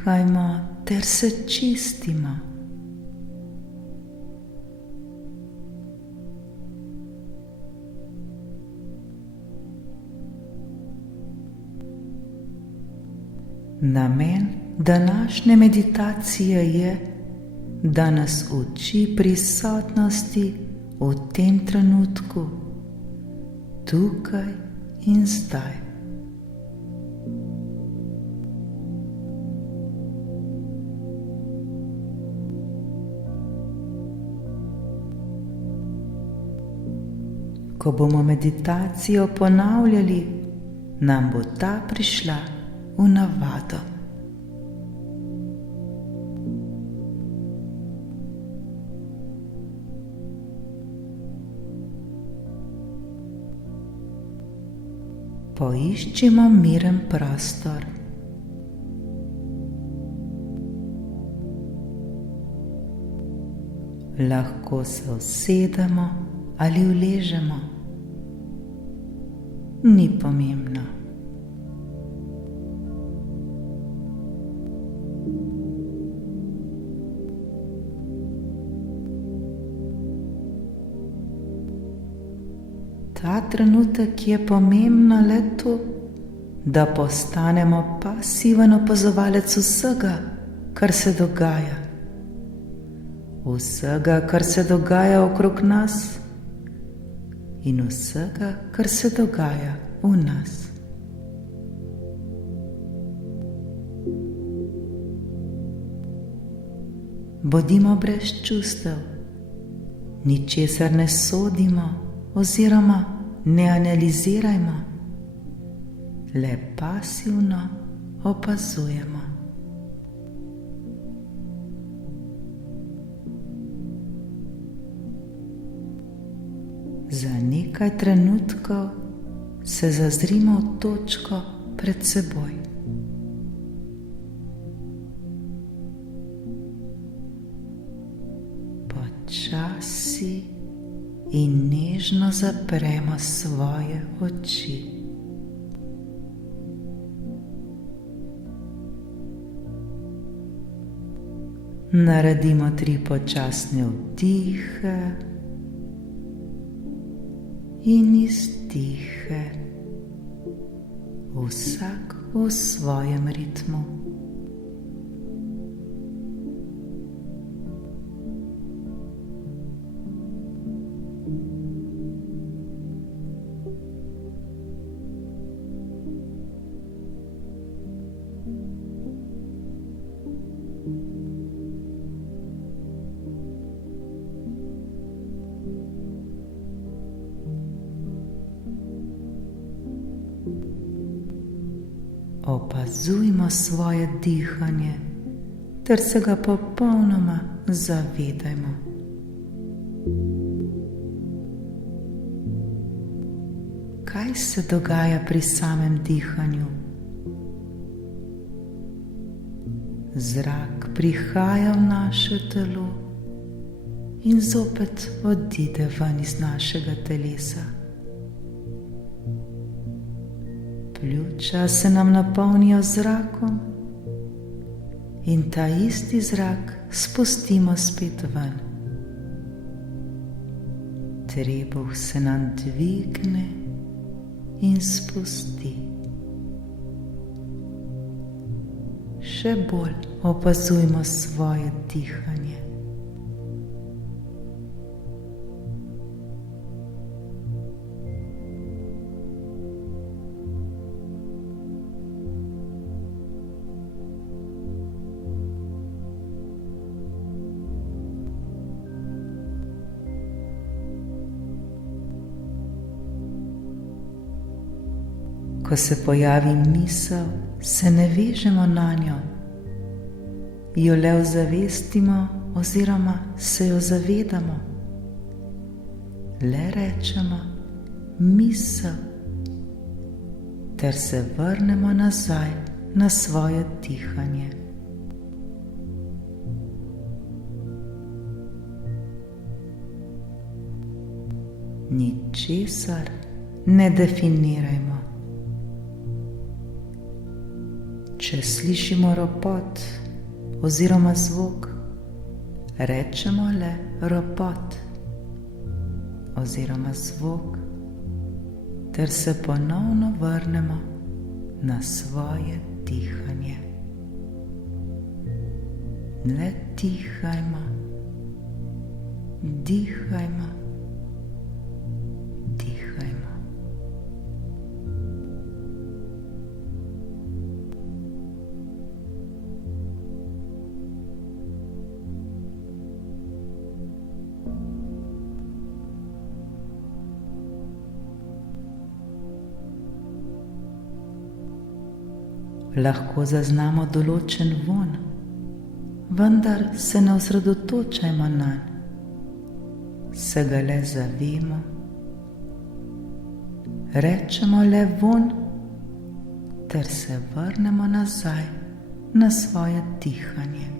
Dihajmo ter se čistimo. Namen današnje meditacije je, da nas uči prisotnosti v tem trenutku, tukaj in zdaj. Ko bomo meditacijo ponavljali, nam bo ta prišla v navado. Poiščimo miren prostor. Lahko se usedemo ali uležemo. Ni pomembno. Ta trenutek je pomembno le to, da postanemo pasiven opazovalec vsega, kar se dogaja. Vsega, kar se dogaja okrog nas in vsega, kar se dogaja v nas. Bodimo brez čustev, ničesar ne sodimo oziroma ne analizirajmo, le pasivno opazujemo. Za nekaj trenutkov se zazrimo v točko pred seboj. Počasi in nežno zapremo svoje oči. Naredimo 3 počasne vdihe in izdihe, vsak v svojem ritmu. Opazujmo svoje dihanje ter se ga popolnoma zavedajmo. Kaj se dogaja pri samem dihanju? Zrak prihaja v naše telo in zopet odide ven iz našega telesa. Pljuča se nam napolnijo z zrakom in ta isti zrak spustimo spet ven. Trebuh se nam dvigne in spusti. Še bolj opazujmo svoje dihanje. Ko se pojavi misel, se ne vežemo na njo, jo le ozavestimo oziroma se jo zavedamo. Le rečemo misel ter se vrnemo nazaj na svoje dihanje. Ničesar ne definirajmo. Če slišimo ropot oziroma zvok, rečemo le ropot oziroma zvok, ter se ponovno vrnemo na svoje dihanje. Le dihajmo, dihajmo, dihajmo. Lahko zaznamo določen vonj, vendar se ne osredotočajmo nanj, se ga le zavemo, rečemo le vonj ter se vrnemo nazaj na svoje dihanje.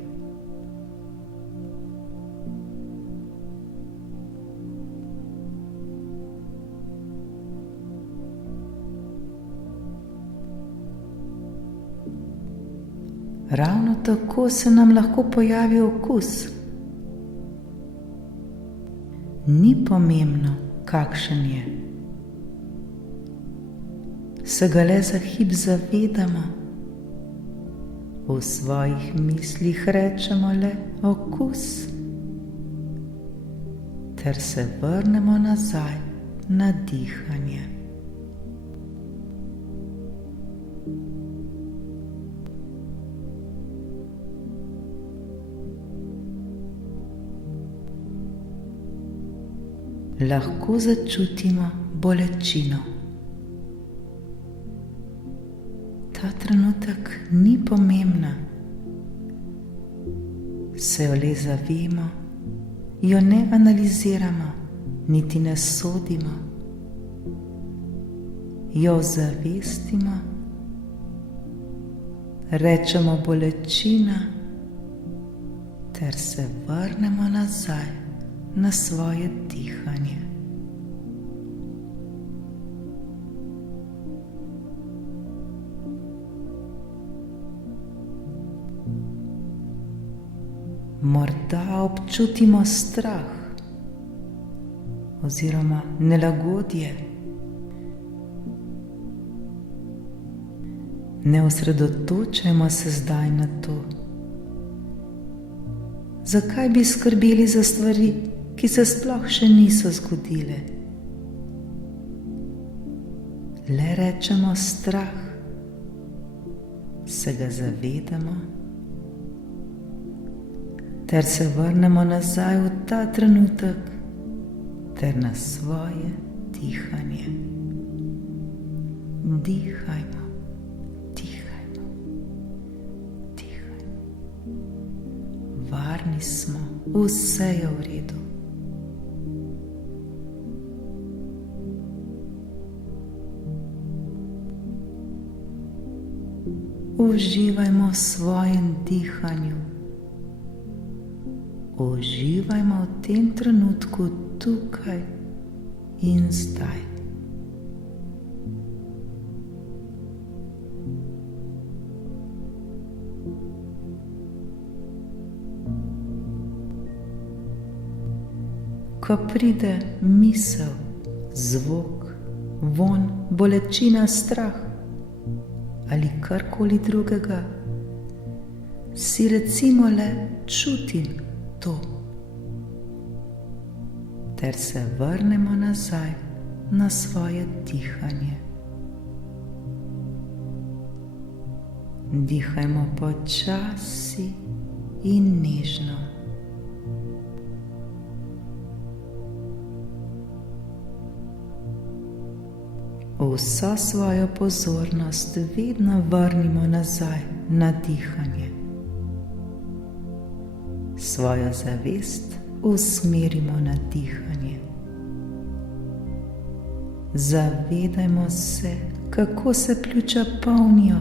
Ravno tako se nam lahko pojavi okus. Ni pomembno, kakšen je. Se ga le za hip zavedamo. V svojih mislih rečemo le okus, ter se vrnemo nazaj na dihanje. Lahko začutimo bolečino. Ta trenutek ni pomembna. Se jo le zavemo, jo ne analiziramo, niti ne sodimo. Jo zavestimo, rečemo bolečina, ter se vrnemo nazaj na svoje dihanje. Morda občutimo strah oziroma nelagodje. Ne osredotočajmo se zdaj na to. Zakaj bi skrbeli za stvari, ki se sploh še niso zgodile? Le rečemo strah, se ga zavedamo, ter se vrnemo nazaj v ta trenutek, ter na svoje dihanje. Dihajmo, dihajmo, dihajmo. Varni smo, vse je v redu. Uživajmo v svojem dihanju. Uživajmo v tem trenutku tukaj in zdaj. Ko pride misel, zvok, vonj, bolečina, strah ali karkoli drugega, si recimo le čutim to, ter se vrnemo nazaj na svoje dihanje. Dihajmo počasi in nežno. Vso svojo pozornost vedno vrnimo nazaj na dihanje. Svojo zavest usmerimo na dihanje. Zavedajmo se, kako se pljuča polnijo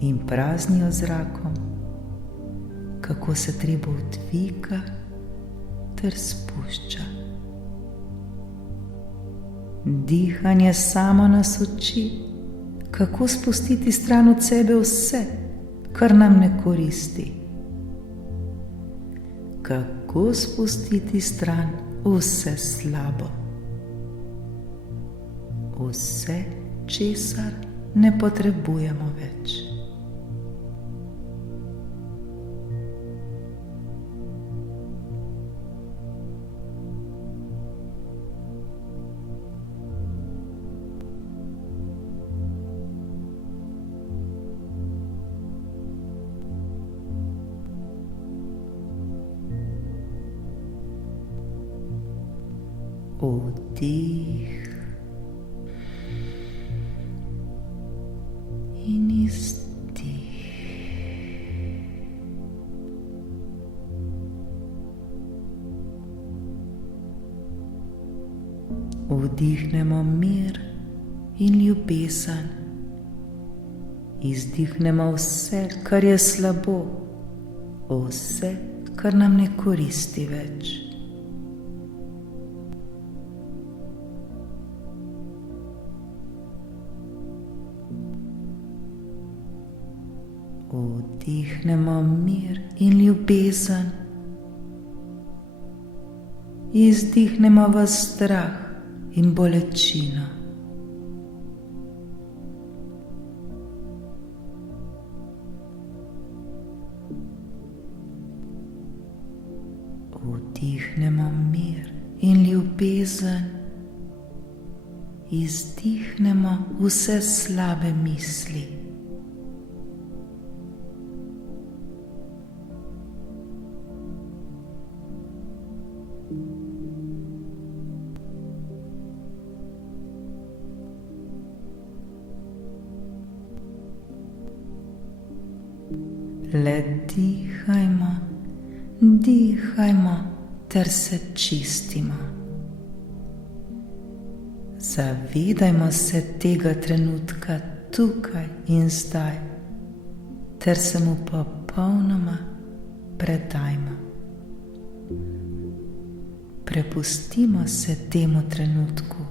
in praznijo zrakom, kako se trebuh dviga ter spušča. Dihanje samo nas uči, kako spustiti stran od sebe vse, kar nam ne koristi. Kako spustiti stran vse slabo, vse, česar ne potrebujemo več. Vdih in izdih. Vdihnemo mir in ljubezen, izdihnemo vse, kar je slabo, vse, kar nam ne koristi več. Vdihnemo mir in ljubezen, izdihnemo vas strah in bolečino. Vdihnemo mir in ljubezen, izdihnemo vse slabe misli. Le dihajmo, dihajmo ter se čistimo. Zavedajmo se tega trenutka tukaj in zdaj, ter se mu popolnoma predajmo. Prepustimo se temu trenutku.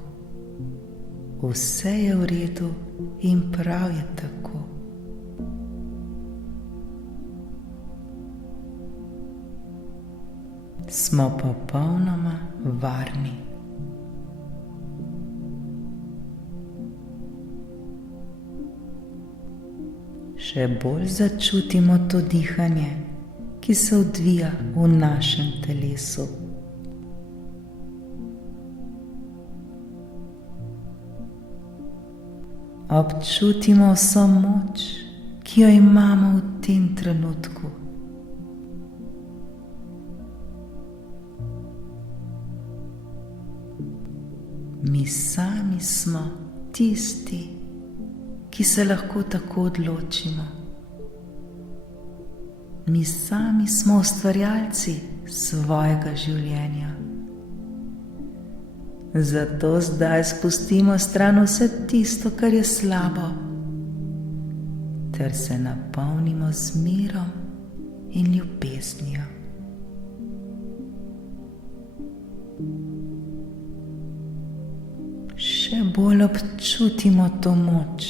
Vse je v redu in prav je tako. Smo popolnoma varni. Še bolj začutimo to dihanje, ki se odvija v našem telesu. Občutimo vso moč, ki jo imamo v tem trenutku. Mi sami smo tisti, ki se lahko tako odločimo. Mi sami smo ustvarjalci svojega življenja. Zato zdaj spustimo stran vse tisto, kar je slabo, ter se napolnimo z mirom in ljubeznijo. Še bolj občutimo to moč,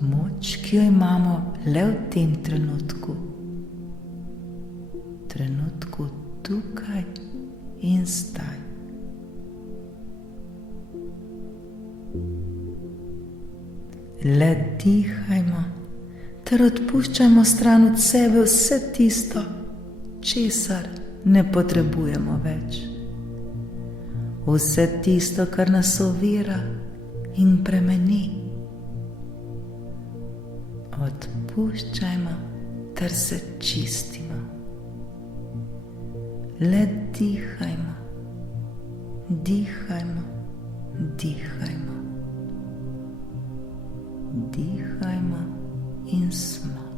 moč, ki jo imamo le v tem trenutku, trenutku tukaj in zdaj. Le dihajmo ter odpuščajmo stran od sebe vse tisto, česar ne potrebujemo več. Vse tisto, kar nas ovira in bremeni. Odpuščajmo ter se čistimo. Le dihajmo, dihajmo, dihajmo. Dihajmo in smo.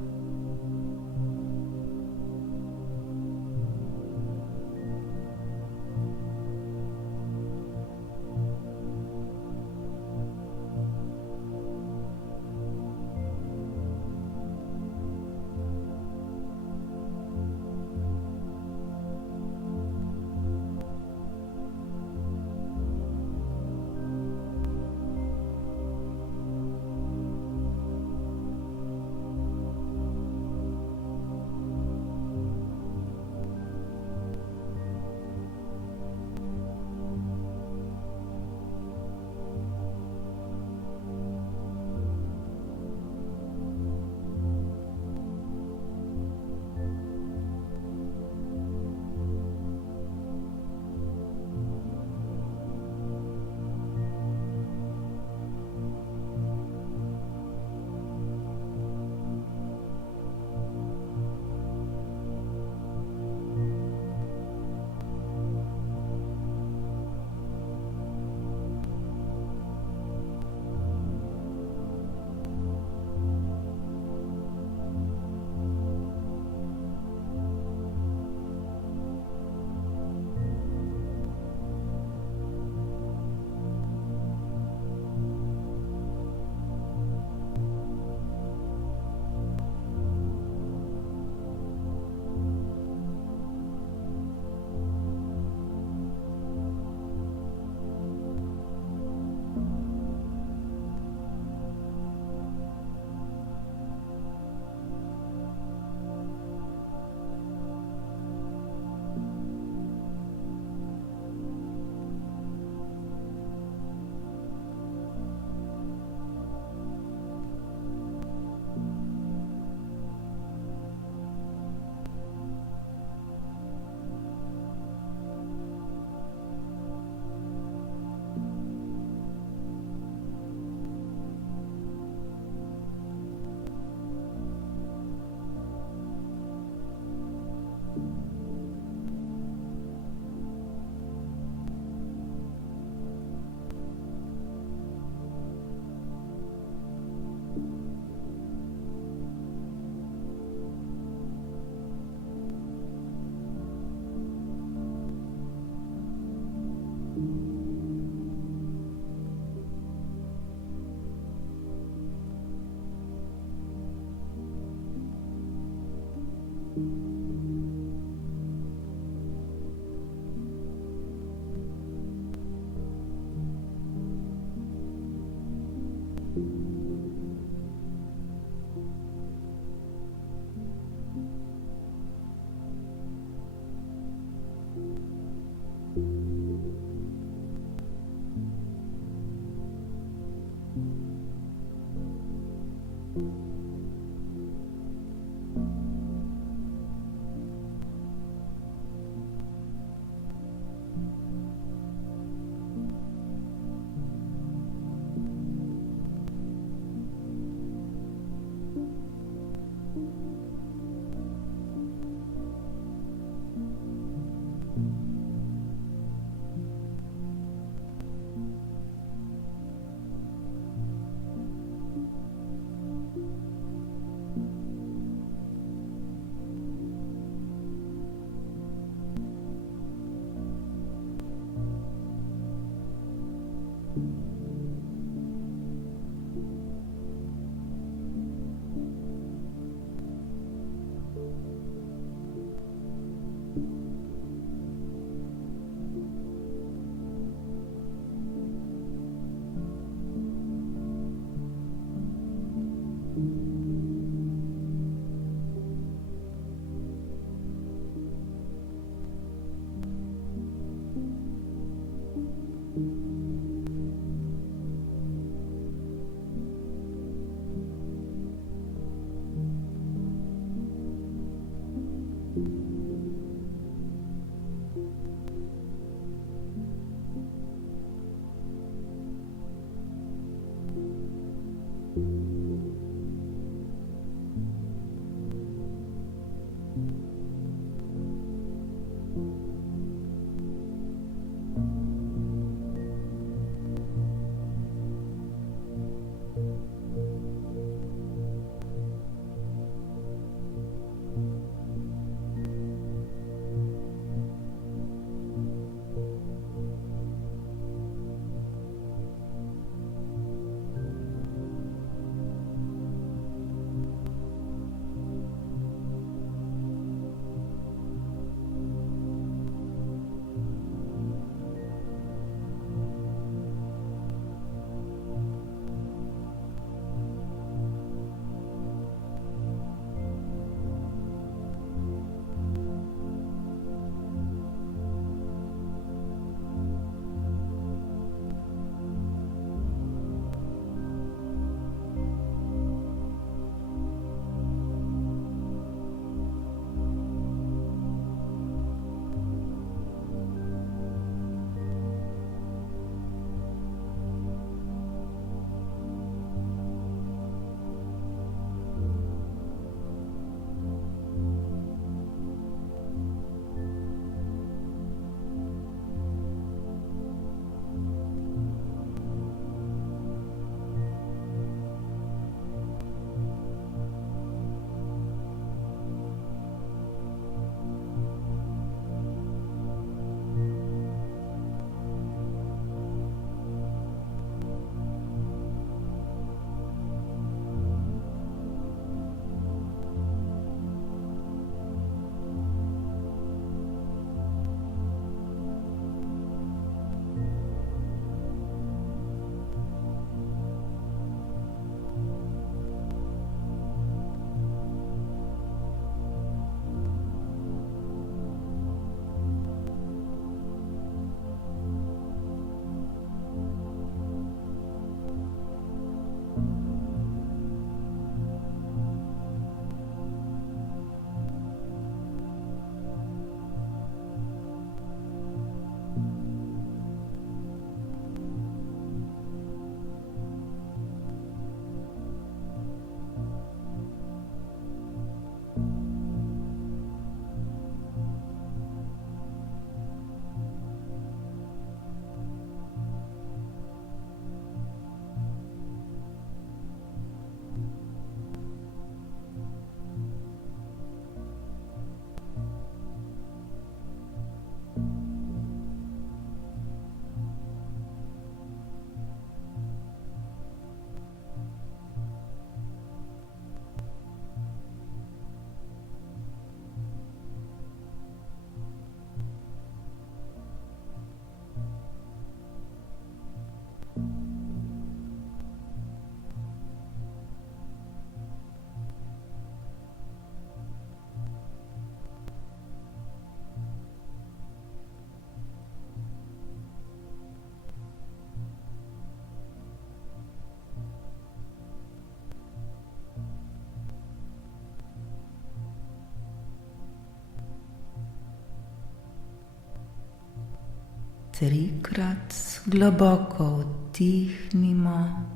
Trikrat globoko vdihnimo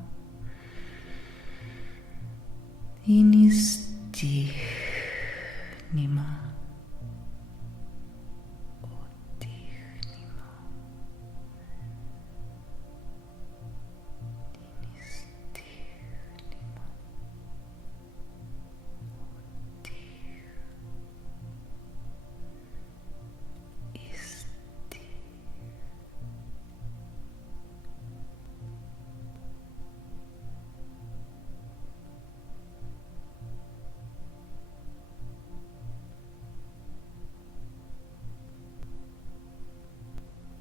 in izdihnimo. Vdihnimo in izdihnimo.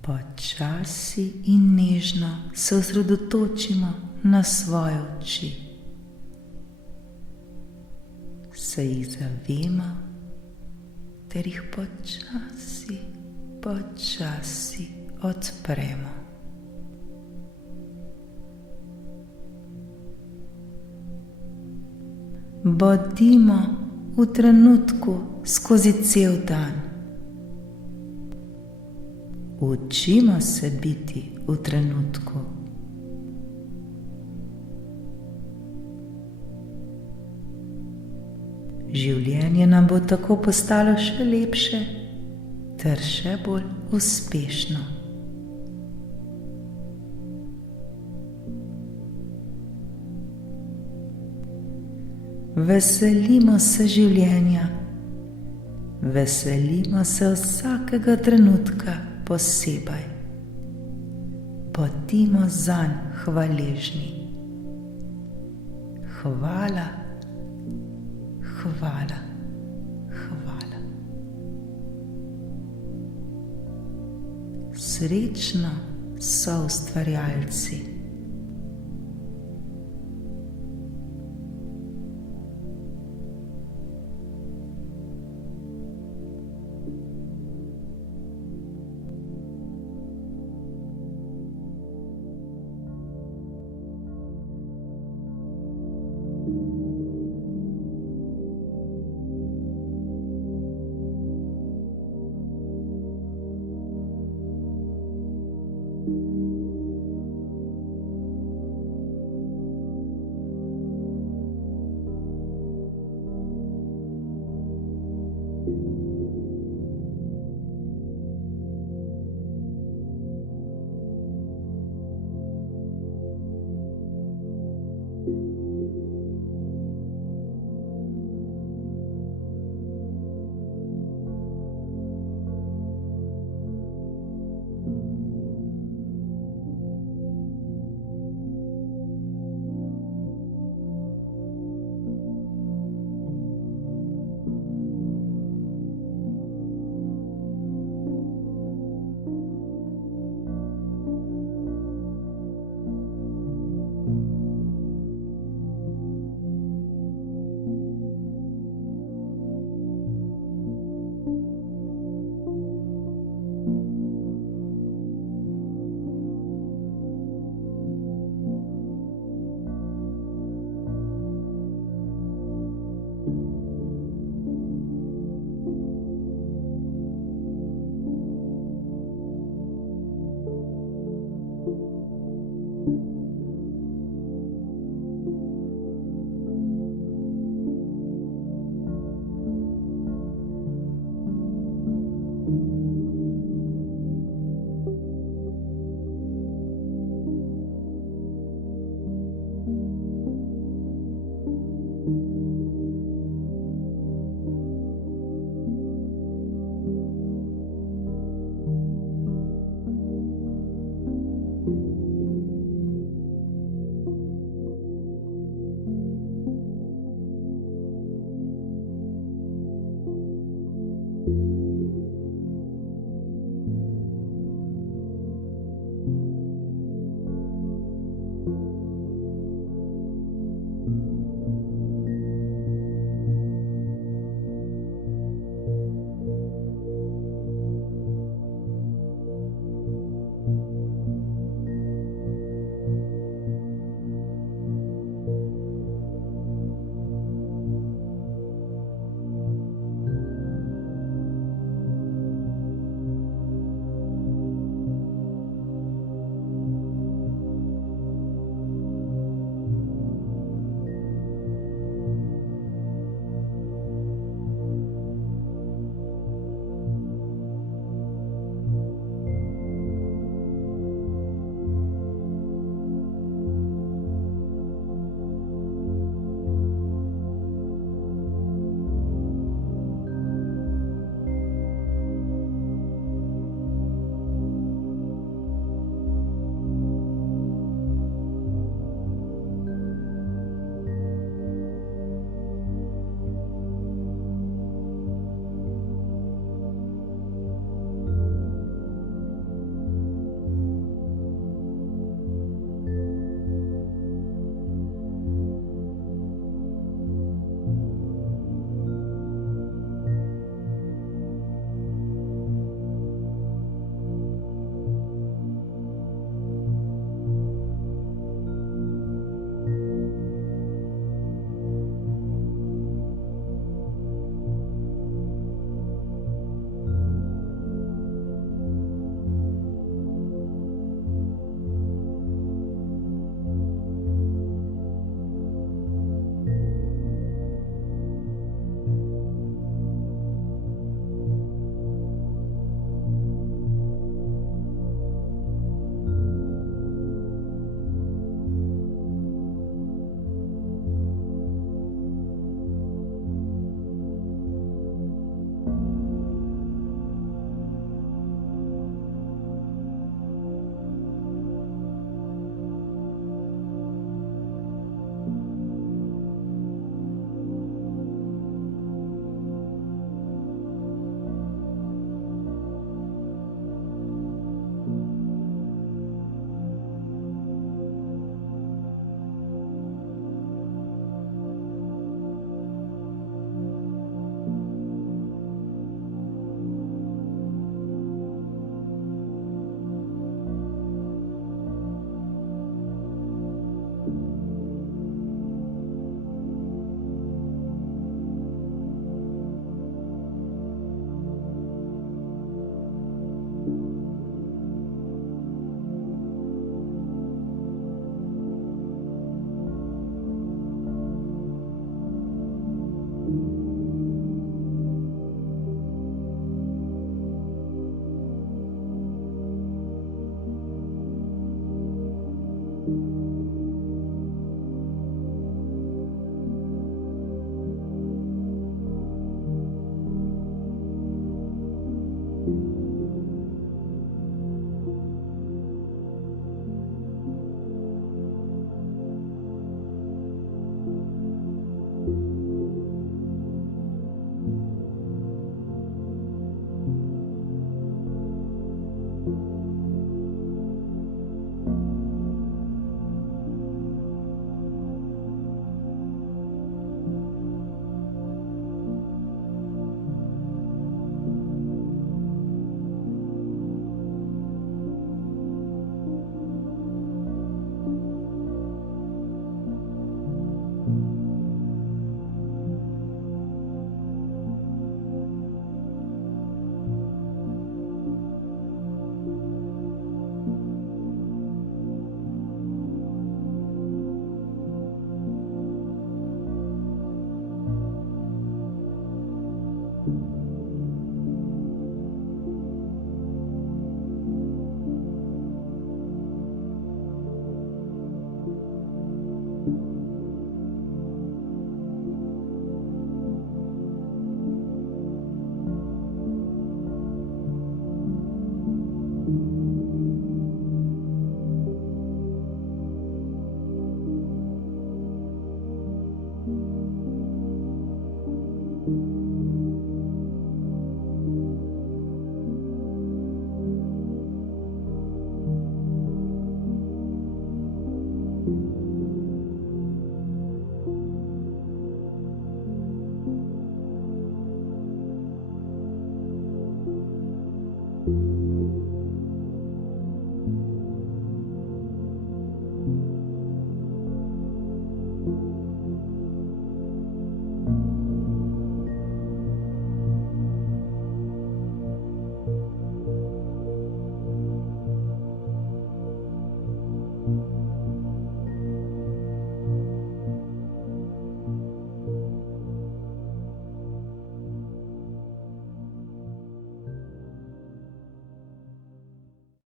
Počasi in nežno se osredotočimo na svoje oči. Se jih zavemo ter jih počasi odpremo. Bodimo v trenutku skozi cel dan. Učimo se biti v trenutku. Življenje nam bo tako postalo še lepše ter še bolj uspešno. Veselimo se življenja, veselimo se vsakega trenutka posebej. Bodimo zanj hvaležni. Hvala, hvala, hvala. Srečno, soustvarjalci.